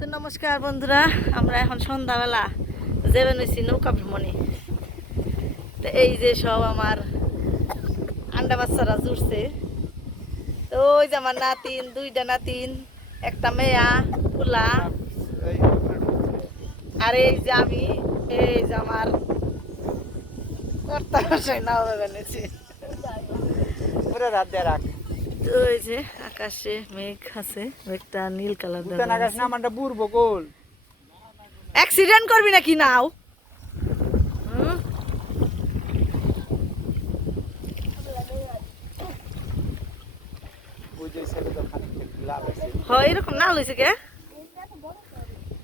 তো নমস্কার বন্ধুরা, আমরা এখন সন্ধ্যাবেলা যাবেন হয়েছি নৌকা ভ্রমণে। তো এই যে সব আমার আন্ডা বাচ্চারা জুড়ছে। তো ওই যে আমার নাতিন, দুইটা নাতিন, একটা মেয়া, ফুলা। আর এই যে আমি, এই যে আমার কর্তা মশাই নাও বেনেছি পুরো রাত রাখ। তো এই যে আকাশে মেঘ আছে মেঘটা নীল কালার উতান আকাশ না আমারটা বুড়বো কোল অ্যাক্সিডেন্ট করবি নাকি নাও? হয় এরকম না লইছে কে?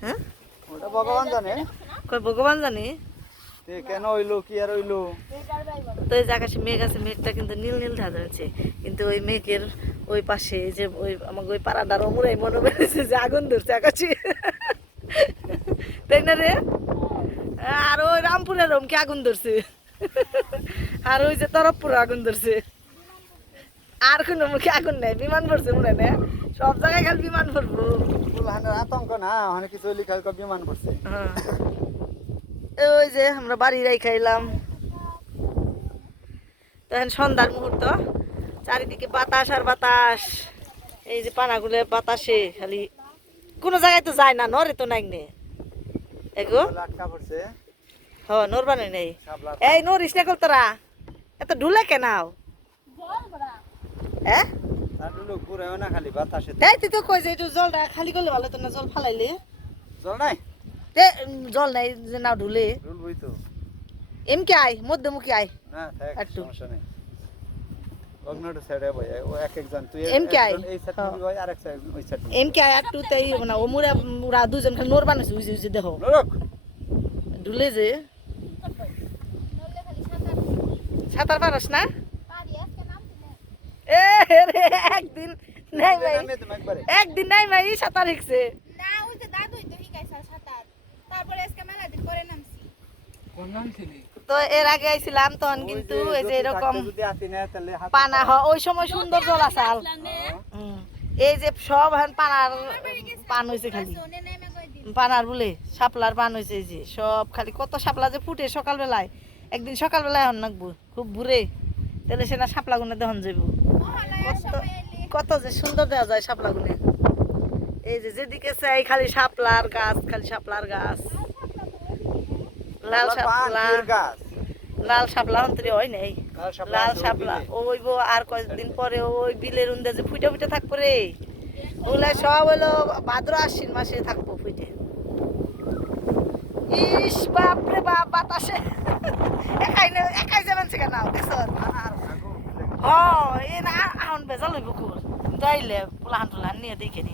হ্যাঁ? ভগবান জানে। কই ভগবান জানি? কেন হইল কি আর হইল? তো এই যে আকাশে মেঘ আছে মেঘটা কিন্তু নীল নীল ধাঁধা যাচ্ছে কিন্তু ওই মেঘের ওই পাশে যে ওই আমাকে ওই পাড়াটার অমরাই মনে বেড়েছে যে আগুন ধরছে আকাশে। তাই না রে? আর ওই রামপুরের কি আগুন ধরছে? আর ওই যে তরফপুরে আগুন ধরছে। আর কোনো মুখে আগুন নেই বিমান পড়ছে মনে না? সব জায়গায় খালি বিমান পড়ব আতঙ্ক না অনেক কিছু খালি বিমান পড়ছে হ্যাঁ। ওই যে আমরা বাড়ি খাইলাম তখন সন্ধ্যার মুহূর্ত। চারিদিকে বাতাস আর বাতাস। এই যে পানাগুলো বাতাসে খালি কোনো জায়গায় তো যায় না নরে তো নাই নে। এগো। হ নরবানে নেই। এই নরিস না কল তোরা। এত ঢুলে কেনাও হ্যাঁ? এই তুই তো কই যে একটু জলটা খালি করলে ভালো তো না জল ফালাইলে। চল নাই? তে জল নাই যে না ঢুলে। রুলবই তো। এমকে আয় মধ্যমুখী আয়। না থাক একটু। সমস্যা নেই। অগ্নটা সাইডে বই ও এক একজন তুই এম কে আই? একজন এই সাইড। নিবি ভাই আর এক সাইড ওই সাইড এমকে আয় একটু তাই না ও মুরা মুরা দুজন খালি নোর বানাইছে উই যে উই যে দেখো লোক ঢুলে যে। সাঁতার পারস না? এ রে একদিন নাই ভাই। একদিন নাই ভাই সাঁতার শিখছে না ওই যে দাদুই তো শিখাইছে সাঁতার তারপরে আজকে মেলা দিন পরে নামছি। তো এর আগে আইছিলাম তখন কিন্তু এই যে এরকম পানা হ ওই সময় সুন্দর জল আসাল হুম। এই যে সব এখন পানার পান হয়েছে খালি। সোনে নেমে কই পানার বলে শাপলার পান হয়েছে এই যে সব খালি। কত শাপলা যে ফুটে সকালবেলায় একদিন সকালবেলায় হন নাকবো খুব ভুরে তাহলে সে না শাপলা গুনে দহন যাইব। কত কত যে সুন্দর দেওয়া যায় শাপলা গুনে এই যে যেদিকে চাই খালি শাপলার গাছ খালি শাপলার গাছ। লাল শাপলা গাছ। লাল শাপলা অন্তরে হয় নাই। লাল শাপলা ওই আর কয়েকদিন পরে ওই বিলের উন্দে যে ফুটে ফুটে থাকব রে। ওগুলা সব হলো ভাদ্র আশ্বিন মাসে থাকব ফুটে ইস বাপরে বাপ বাতাসে। একাই নে একাই যাবেন সেখানে দেখছ হ এ না আহন বেজাল হইব কুর তাইলে পোলাহান টোলাহান নিয়ে দেখে নি।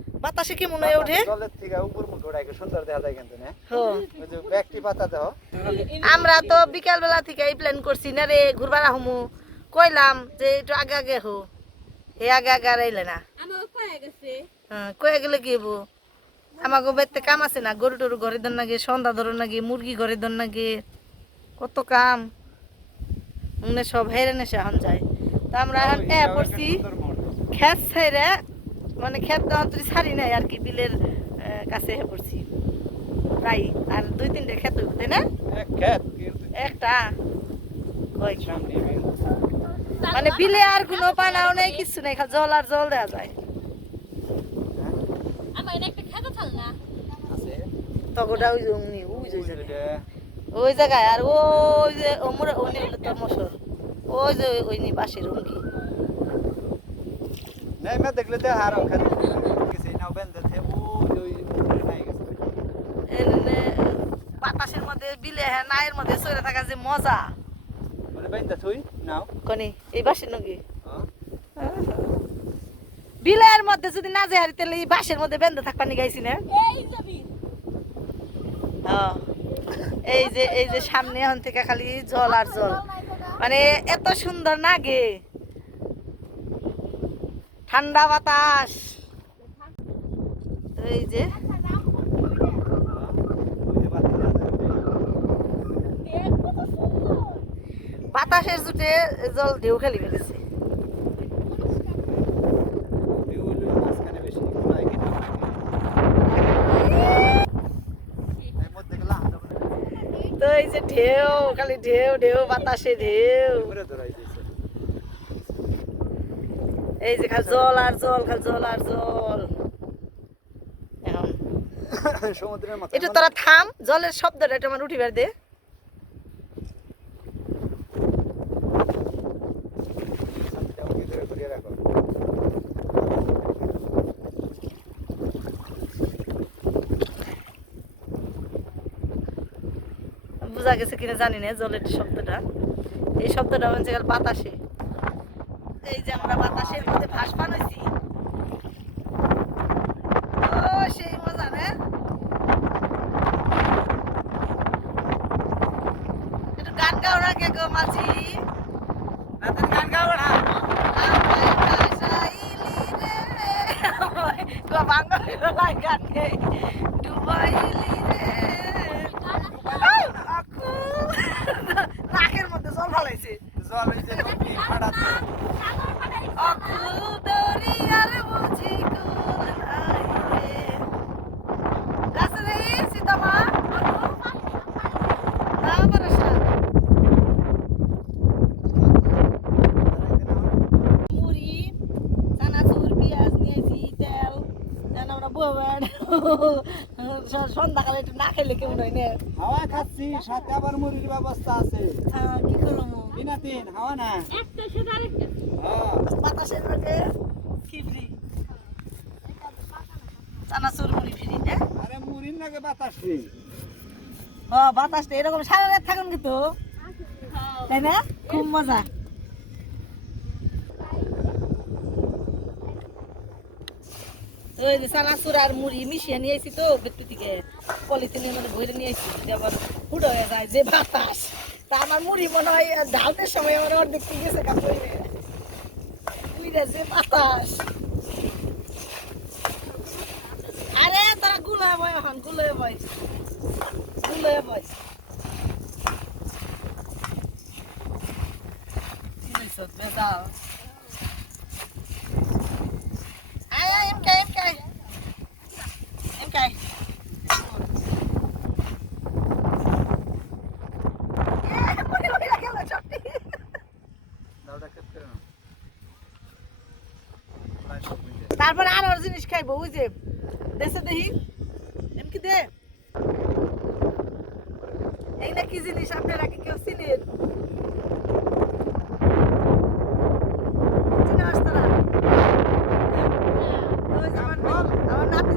বাতাসে কেমন হয় ওঠে? জলের থেকে উপর মুখ সুন্দর দেখা যায় কিন্তু না? ওই যে ব্যক্তি পাতা দাও। আমরা তো বিকাল বেলা থেকে এই প্ল্যান করছি না রে ঘুরবার আহমু। কইলাম যে একটু আগে আগে হো। হে আগে আগে আর আইলে না। আমার কয়ে গেছে। হ্যাঁ, কয়ে গেলে কি হব? আমাকে বাড়িতে কাম আছে না গরু টরু ঘরে দেন নাগে সন্ধ্যা ধরো নাগে মুরগি ঘরে দেন নাগে কত কাম। মনে সব হেরে নেশে এখন যায়। তা আমরা এখন এ পড়ছি খেত ছাইরে মানে খেত দেওয়া তুই ছাড়ি নাই আর কি বিলের কাছে হে পড়ছি। প্রায় আর দুই তিনটে খেত হইব তাই না? খেত একটা। মানে বিলে আর কোনো পানাও নেই কিছু নেই জল আর জল দেওয়া যায়। আমার এটা একটা খেতে থাল না? তগোটা ওই ওই যে ওই জায়গায়। আর ওই যে ওমরা ওই হলো তোর মশর ওই যে ওই নি বাসের উমকি নাই মে দেখলে দে হার খেত কিছু নাও বেন দে ও ওই নাই গেছে। এনে বাতাসের মধ্যে বিলে হ্যাঁ নায়ের মধ্যে সরে থাকা যে মজা। মানে বেন দে তুই নাও। কনি এই বাসের নাকি হ্যাঁ বিলের মধ্যে যদি না যায় তাহলে এই বাসের মধ্যে বেঁধে থাকবা নি গাইছি না? এই যাবি হ্যাঁ। এই যে এই যে সামনে এখন থেকে খালি জল আর জল। মানে এত সুন্দর লাগে ঠান্ডা বাতাস। এই যে। বাতাসের জুটে জল ঢেউ খেলি ফেলেছে। তো এই যে ঢেউ, খালি ঢেউ ঢেউ, বাতাসে ঢেউ। এই যে খালি জল আর জল খালি জল আর জল। এখন। সমুদ্রের মাথা একটু তোরা থাম জলের শব্দটা একটু আমার উঠিবার দে। বোঝা গেছে কিনা জানি না জলের শব্দটা। এই শব্দটা হচ্ছে বাতাসে। এই যে আমরা বাতাসের মধ্যে ভাস বানাইছি ও সেই মজা না একটু গান গাও না কে গো মাঝি গান গাও না আমায় ভাসাইলি রে গো বাঙালি লাই গান গে ডুবাইলি রে আকু নাকের মধ্যে জল ফালাইছে জল এই যে নদী ফাটাচ্ছে আকু দরিয়ার বুঝি কুল নাই রে গাছ রে সীতামা না বরসা মুড়ি চানাচুর পেঁয়াজ নিয়েছি তেল যেন আমরা বউয়ার সন্ধ্যাকালে একটু না খেলে কেমন হয় না? হাওয়া খাচ্ছি সাথে আবার মুড়ির ব্যবস্থা আছে। কি করব বিনা তিন হাওয়া না। একটা সেটা আরেকটা। হ্যাঁ। বাতাসের মধ্যে ফ্রি? চানাচুর মুড়ি ফ্রি না? আরে মুড়ির নাকি বাতাস রে ও বাতাসটা এরকম সারা রাত থাকুন কিন্তু। তাই না? খুব মজা। ওই মুড়ি মিশিয়ে নিয়ে এসেছি তো বেটু থেকে পলিথিনের মধ্যে ভরে নিয়ে যে বাতাস। তা মুড়ি মনে সময় আমার অর্ধেক ঠিক গেছে কাপড়ে। যে বাতাস। আরে তারা গুলোয় বয়, এখন গুলোয় বয়। গুলোয় বয়। কি হইছে বেদাও আয় আয় এমকে এমকে এমকে মনে মনে গেল সত্যি দাওটা কেট করে নাও প্রায় সব মিলে তারপরে আর আর জিনিস খাইবো ওই যে দেশে দেখি এমকি দে এইটা কি জিনিস আপনারা কি কেউ চিনেন চিনে আসতারা ওই যে আমার আমার নাতি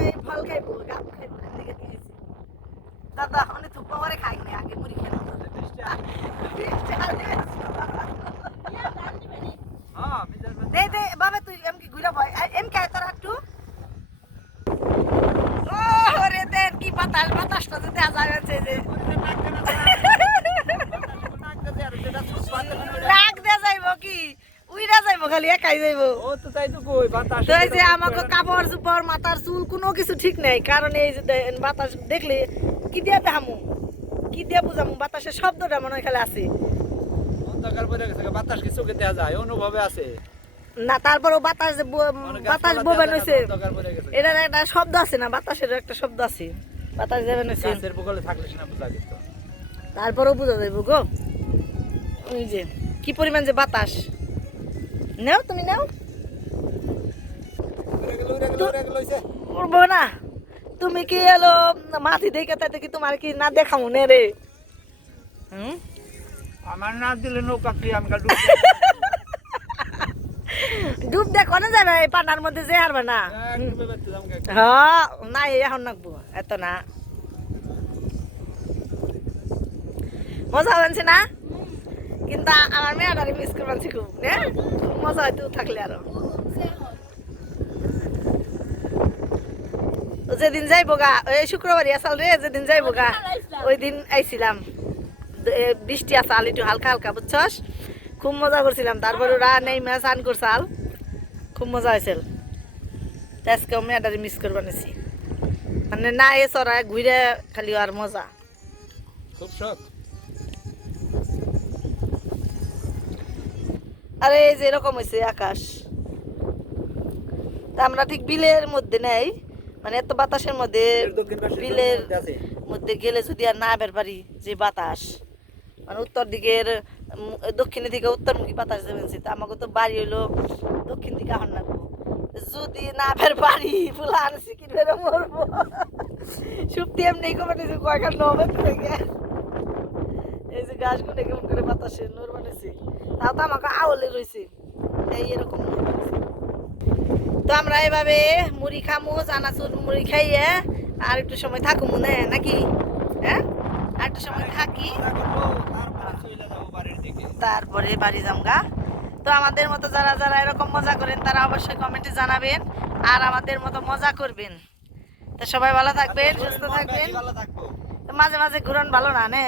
এই ফল খাইবো গাপ খাইবো এদিকে দিয়েছি দাদা অনেক তো পাওয়ারে খাই না আগে মুড়ি খেলাম হ্যাঁ মিজাজ দে দে বাবা তুই এমকি ঘুরে ভয় এম কে তোর একটু ও রে বাতাস বাতাসটা তো দেখা যায় হচ্ছে যে। রাগ দে যাইব কি? উইরা যাইব খালি একাই যাইব। ও তো তাই তো কই বাতাস তো এই যে আমাকে কাপড় চুপড় মাথার চুল কোনো কিছু ঠিক নেই। কারণ এই যে বাতাস দেখলে কি দিয়ে কি দিয়ে বুঝামু? বাতাসের শব্দটা মনে হয় খালি আছে। অন্ধকার পড়ে গেছে বাতাস কি চোখে দেওয়া যায়? অনুভবে আছে। না তারপরও বাতাস বাতাস বোবেন হয়েছে এটার একটা শব্দ আছে না? বাতাসের একটা শব্দ আছে। বাতাস যাবেন হয়েছে গাছের বগলে থাকলে সেটা বোঝা যেত তারপরেও বোঝা যাইব গো। ওই যে কি পরিমাণ যে বাতাস। নাও তুমি নাও। উড়ে গেল উড়ে গেল উড়ে গেল হইছে। করব না। তুমি কি এলো মাটি দেখে তাতে কি তোমার কি না দেখামু নে রে? হুম? আমার না দিলে নৌকা ফ্রি আমি দেখ কোনে যাবে এই পানার মধ্যে যে হারবে না। হ্যাঁ না এখন নাকবো, এত না। মজা হচ্ছে না? কিন্তু আমার মেয়েটারে মিস করবানছি খুব, নে? খুব মজা হয়তো থাকলে আরও। যেদিন যাইব গা ওই শুক্রবারই আসাল রে, যেদিন যাইব গা, ওই দিন আইছিলাম। বৃষ্টি আসাল একটু হালকা হালকা, বুঝছস? খুব মজা করছিলাম, তারপর ওরা নেই মাছ আন করছাল খুব মজা হয়েছিল। আজকে আমি এটা মিস করবার নিছি। মানে না এ চড়ায় ঘুরে খালি আর মজা। খুব শখ। আরে এই যে এরকম হয়েছে আকাশ। তা আমরা ঠিক বিলের মধ্যে নেই। মানে এত বাতাসের মধ্যে বিলের মধ্যে গেলে যদি আর না বের পারি যে বাতাস। মানে উত্তর দিকের দক্ষিণের দিকে উত্তরমুখী বাতাস দেবেছি তা আমাকে তো বাড়ি হইল দক্ষিণ দিকে আহন লাগবো যদি না ফের বাড়ি ফুলা আনছি কি বেরো মরবো সুপ্তি এমনি কমে নিয়েছি কয়েকটা নবে থেকে এই যে গাছগুলো কেমন করে বাতাসে নোর বানিয়েছি তাও তো আমাকে আওলে রয়েছে এই এরকম তো আমরা এভাবে মুড়ি খামু চানাচুর মুড়ি খাইয়ে আর একটু সময় থাকু মনে নাকি হ্যাঁ আর একটু সময় থাকি তারপরে বাড়ি যামগা তো আমাদের মতো যারা যারা এরকম মজা করেন তারা অবশ্যই কমেন্টে জানাবেন আর আমাদের মতো মজা করবেন। তো সবাই ভালো থাকবেন সুস্থ থাকবেন। তো মাঝে মাঝে ঘুরন ভালো না নে?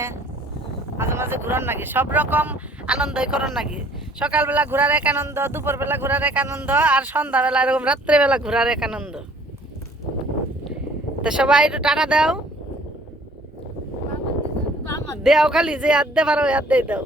মাঝে মাঝে ঘুরন নাকি? সব রকম আনন্দই করন নাকি? সকালবেলা ঘোরার এক আনন্দ দুপুরবেলা ঘোরার এক আনন্দ আর সন্ধ্যাবেলা এরকম রাত্রেবেলা ঘোরার এক আনন্দ। তো সবাই একটু টাটা দাও। দেও খালি যে আদে পারো আদে দাও।